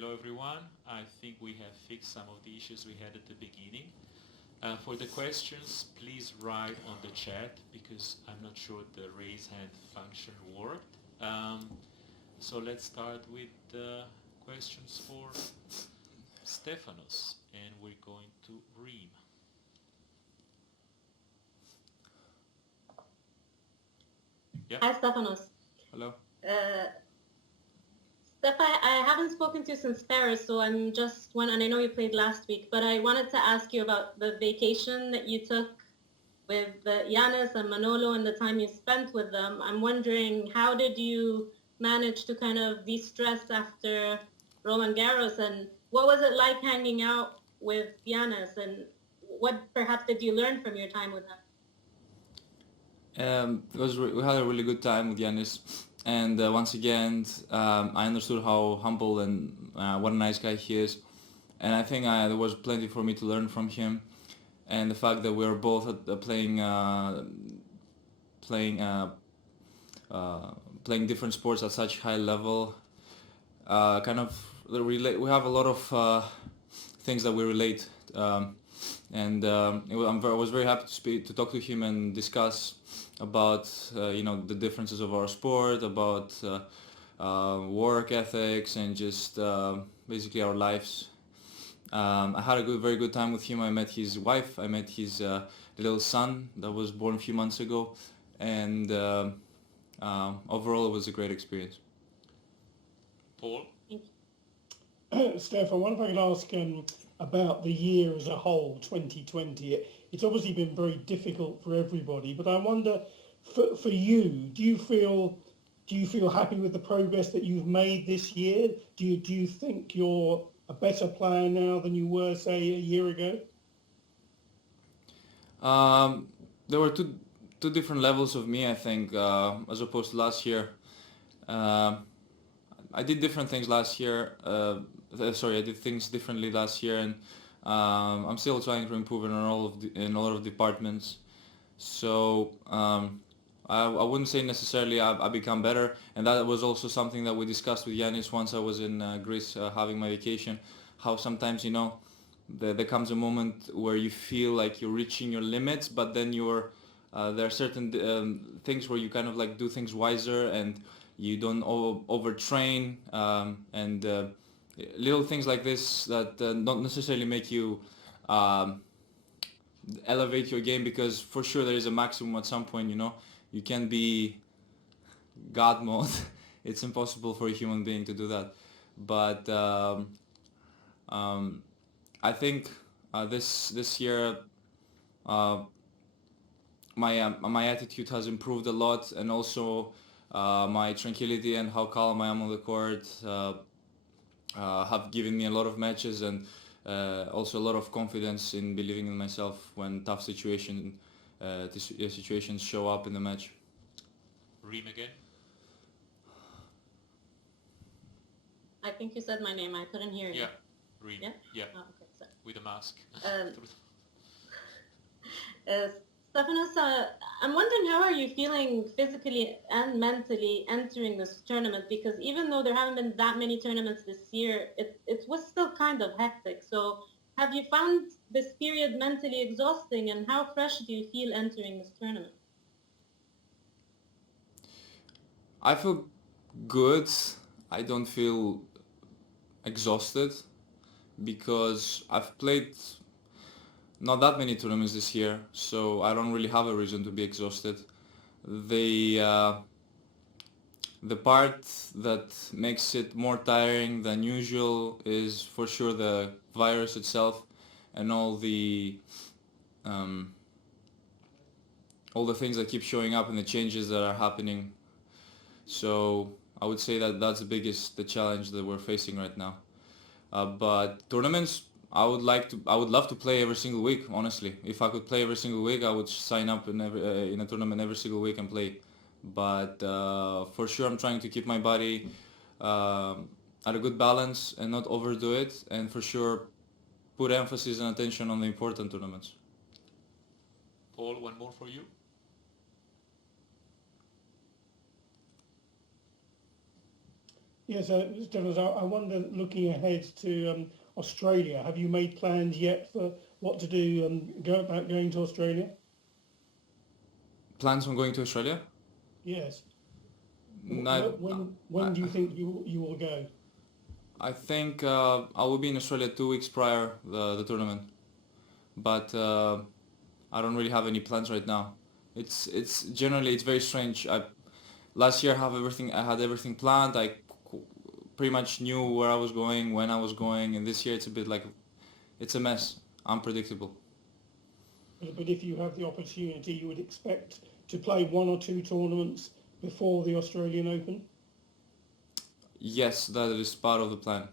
Hello everyone. I think we have fixed some of the issues we had at the beginning. For the questions, please write on the chat because I'm not sure the raise hand function worked. So let's start with the questions for Stefanos, and we're going to Reem. Yeah. Hi, Stefanos. Hello. Steph, I haven't spoken to you since Paris, so and I know you played last week, but I wanted to ask you about the vacation that you took with Giannis and Manolo and the time you spent with them. I'm wondering, how did you manage to kind of de-stress after Roland Garros, and what was it like hanging out with Giannis, and what perhaps did you learn from your time with him? We had a really good time with Giannis, and once again, I understood how humble and what a nice guy he is, and I think there was plenty for me to learn from him, and the fact that we were both playing different sports at such high level, we have a lot of things that we relate, and I was very happy to talk to him and discuss about the differences of our sport, about work ethics, and just basically our lives. I had a very good time with him. I met his wife. I met his little son that was born a few months ago, and overall it was a great experience. Paul? Steph, I wonder if I could ask about the year as a whole, 2020. It's obviously been very difficult for everybody, but I wonder, for you, do you feel happy with the progress that you've made this year? Do you think you're a better player now than you were, say, a year ago? There were two different levels of me, I think, as opposed to last year. I did different things last year. I did things differently last year, and I'm still trying to improve in a lot of departments. So I wouldn't say necessarily I become better, and that was also something that we discussed with Yanis once I was in Greece having my vacation. How sometimes there comes a moment where you feel like you're reaching your limits, but then there are certain things where you kind of like do things wiser and you don't overtrain, and little things like this that don't necessarily make you elevate your game, because for sure there is a maximum at some point. You can't be God mode. It's impossible for a human being to do that. But I think this year my attitude has improved a lot, and also my tranquility and how calm I am on the court have given me a lot of matches, and also a lot of confidence in believing in myself when tough situations show up in the match. Reem again. I think you said my name. I couldn't hear you. Yeah, Reem. Yeah? Yeah. Oh, okay, sorry. With a mask. Stefanos, I'm wondering, how are you feeling physically and mentally entering this tournament? Because even though there haven't been that many tournaments this year, it was still kind of hectic. So have you found this period mentally exhausting, and how fresh do you feel entering this tournament? I feel good. I don't feel exhausted because I've played not that many tournaments this year, so I don't really have a reason to be exhausted. The part that makes it more tiring than usual is for sure the virus itself and all the things that keep showing up and the changes that are happening. So I would say that that's the challenge that we're facing right now. But tournaments, I would love to play every single week. Honestly, if I could play every single week, I would sign up in a tournament every single week and play. But for sure, I'm trying to keep my body at a good balance and not overdo it, and for sure, put emphasis and attention on the important tournaments. Paul, one more for you. Yes, Stefanos, I wonder, looking ahead to Australia, have you made plans yet for what to do about going to Australia? Plans on going to Australia? Yes. Not, When do you think you will go? I think I will be in Australia 2 weeks prior the tournament, but I don't really have any plans right now. It's generally it's very strange. Last year I had everything planned. I pretty much knew where I was going, when I was going, and this year it's a bit like it's a mess, unpredictable. But if you have the opportunity, you would expect to play 1 or 2 tournaments before the Australian Open? Yes, that is part of the plan.